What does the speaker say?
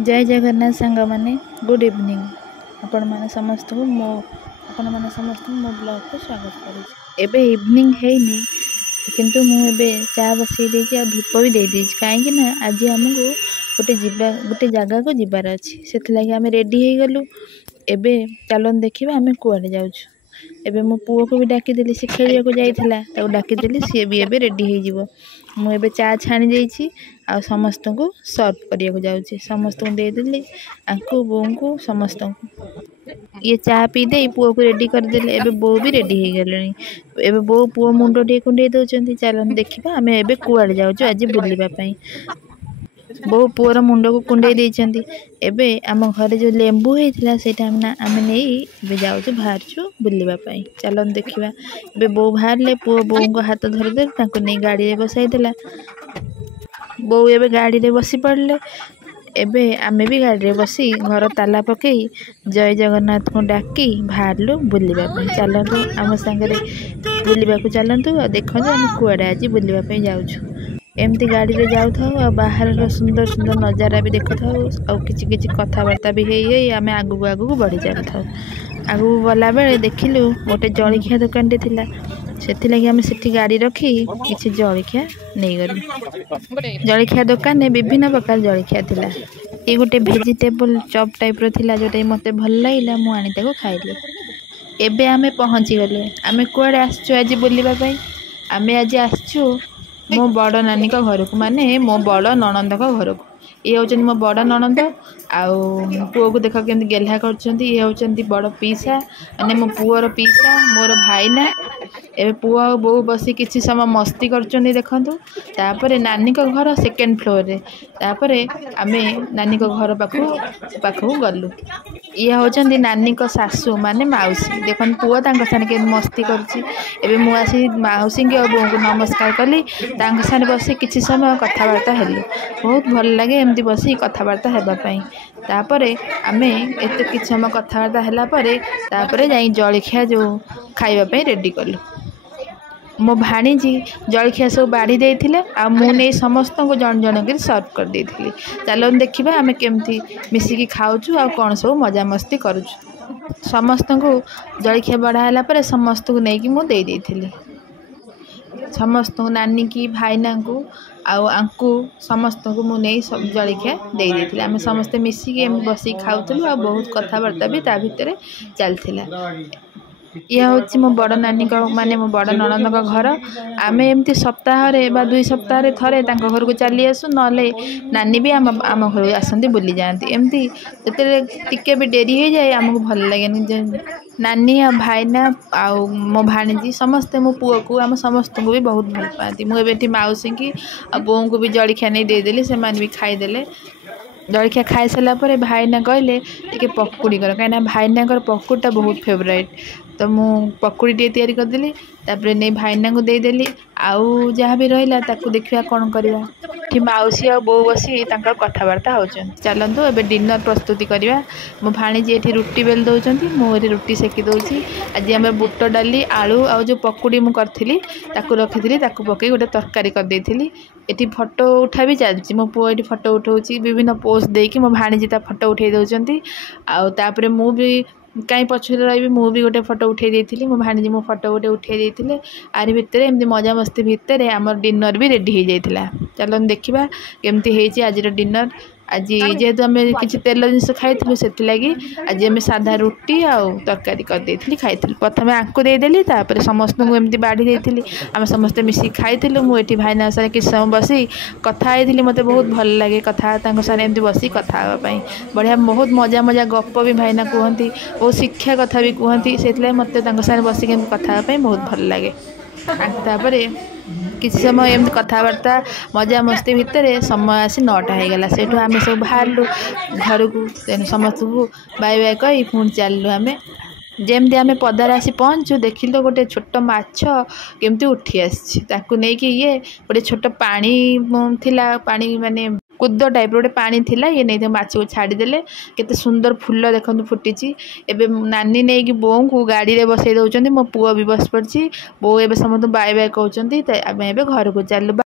जय जगन्नाथ सांग मैंने गुड इवनिंग आपण मैंने समस्त मो ब्लॉग को स्वागत करें। इवनिंग है किंतु मुझे चा बसई दे धूप भी दे दी कहीं आज आमको गोटे जगह को जीवार अच्छी से आम रेडी हो गलु। एबे चलन देखा आम कुआड़े जाऊँ। एबे मो पुओ को भी डाकीदेली सी खेल को जाता डाकीदेली सी भी एबे रेडी हो मुझे चा छाणी देती आ समस्त को सर्व करने को जाऊँगी। समस्त को देदेली आंकु बो को समस्त ये चा पी दे पुओ को रेडी करदेले। एबे बो भी रेडी हो गले। एबे बो पुओ मुंड टे कुंडे दौरान चलन देखा आम एबे कुआड़े जाऊँ आज बुलवाई। बो पुअर मुंड को कुंडे देइचंती। एबे आम घरे जो लेंबू होता से आम नहीं जाऊँ बाहर बुलवा चलन देखा। एबे बो बाहर पुओ बो को हाथ धरदे नहीं गाड़ी में बसाईदेला। बो एबे गाड़ी में बसी पड़े। एबे आमे भी गाड़ी में बसी घर ताला पकई जय जगन्नाथ को डाकी बाहरलु बुलवाई। चलतु आम सांगे बुलवा को चलतु देखो आम कुआड़े आज बुलवाई जाऊँ। एमती गाड़ी में जाऊ था बाहर सुंदर सुंदर नजारा भी देखु था और किछि किछि कथबार्ता भी है आम आगू आगू बढ़ी चल था। आगू गला बेले देखिलु गोटे जलखिया दुकान टे थिला से लगी आम से गाड़ी रखी किसी जलखिया नहीं गलु। जलखिया दुकान में विभिन्न प्रकार जलखिया थिला। ये गोटे वेजिटेबल चॉप टाइप रो थिला जोटा मते भल लागला मु आनी ताको खाइली। एबे आमे पहुंची गले। आमे कुआडे आसछु आज बुलिबा पई। आमे आज आसछु मो बड़ नानी का घर को माने मो बड़ ननंद का घर को। ये होचन मो बड़ ननंद आउ पुओ को देख केमती गेल्हा करछंती। ये होचंती बड़ पीसा माने मो पुओर पीसा मोर भाईना। एबे पुओ और बो बसी किछि समय मस्ती करछंती देखंतु। तापरे नानी का घर सेकेंड फ्लोर रे। तापरे आमे नानी का घर पाखु गलु। ये होचंती नानी का सासू माने माउसी। देखन पुओ तांका साने के मस्ती करछि। एबे मु आसी माउसी के बो को नमस्कार कली। तांका साने बसी किछि समय कथावार्ता हेलु। बहुत भल लागे एमती बसी कथावार्ता हेबा पई। तापरे आमे एते किछि समय कथावार्ता हेला परे तापरे जाई जलखिया जो खाइबा पई रेडी कलु। मो भाणीजी जलखिया सब बाड़ी देथिले आ मु नै समस्त को जन जन के सर्व कर देथिली। चलन देखिबा आमे केमती मिसिकी खाउछु आ कोन सब मजा मस्ती करूछु। समस्त को जलखिया बढ़ाला पर समस्त को नै कि मु दे देथिली। समस्त को नानी की भाईना को आंकु समस्त को मु नै सब जलखिया दे देथिली। आमे समस्त मिसिकी बसी खाउथलु आ बहुत कथावार्ता भी ता भितरे चलथिला। यह हूँ मो बड़ नानी का माने मो बड़ ननंद का घर। आम एमती सप्ताह बा 2 सप्ताह थरे घर को चली आसु नले नानी भी आम घर आसती बुली जाती। एमती टिके भी डेरी हो जाए आमको भल लगे। नानी आ भाईना आ मो भाणीजी समस्ते मो पुओ को आम समस्त को भी बहुत भल पाती। मुझे माउसी की आ बो को भी जलखिया नहीं देदेली से भी खाईदेले। जलखिया खाई सारा पर भाईना कहले टिके पकुड़ी कर कहीं भाईना पकुड़ीटा बहुत फेवरेट। तो मु पकुड़ी टे तैयारी करदेली। तापर नहीं भाईना को देदेली आउ जहाँ भी रहा ताकू देखा कौन करवा। कि माउसी आ बो बसी कथबार्ता होचन। चलतु एबे डिनर प्रस्तुति करवा। मो भाणीजी ये रुटी बेल दौरान मुझे रुटी सेकी दौची। आज आम बुट डाली आलू आ जो पकुड़ी मु करी रखी पकई गोटे तरकारी करदेली। ये फोटो उठा भी चलती। मो पुओ ये फोटो उठाऊँ विभिन्न पोज देकी मो भाणीजी ता फोटो उठे दौरान। आउे मु भी कहीं पछरे रही मु भी गोटे फोटो उठे देती। मो भाणीजी मो फोटो गोटे उठे देते। आरि भितर एमती मजा मस्ती भितर आमर डिनर भी रेडी हो जाता। चलन देखा केमती होती आज डिनर। आज जेहेतु आम किसी तेल जिनस खाई से लगी आज आम साधा रुटी आ तरकारी करदेली खाई। प्रथम आंकु देदेली तापर समस्त को एमती बाढ़ी देती। आम समस्ते मिसिक खाई। मुझे भाईना सारे किसी समय बसी कथा होती। मत बहुत भल लगे कथा सारे एमती बसी कथा हाँपाई बढ़िया बहुत मजा मजा गप भी भाईना कहती। बहुत शिक्षा कथा भी कहती से मत सारे बसिक कथा हाँपाई बहुत भल लगे। तापर किसी समय एमती कथबार्ता मजा मस्ती भितर समय आसी 9टा हो गला। से आम सब बाहरलु घर को तेणु समस्त को बाय बाय कही पुणी चलू। आम जमती आम पदार आसी पहुँचु देखिलु गोटे छोट माछ केमती उठी आसकु नहीं कि ये गोटे छोट पानी थिला पानी माने कुद टाइप गोटे पानी थिला। ये नहीं माछ को छाड़देले केते सुंदर फूल देखते फुटी। एबे नानी नहीं कि बो को गाड़ी में बसई दौरान। मो पुओ भी बस पड़ी। बो ए समस्त बाय बाय कहते। आम ए घर को चलू।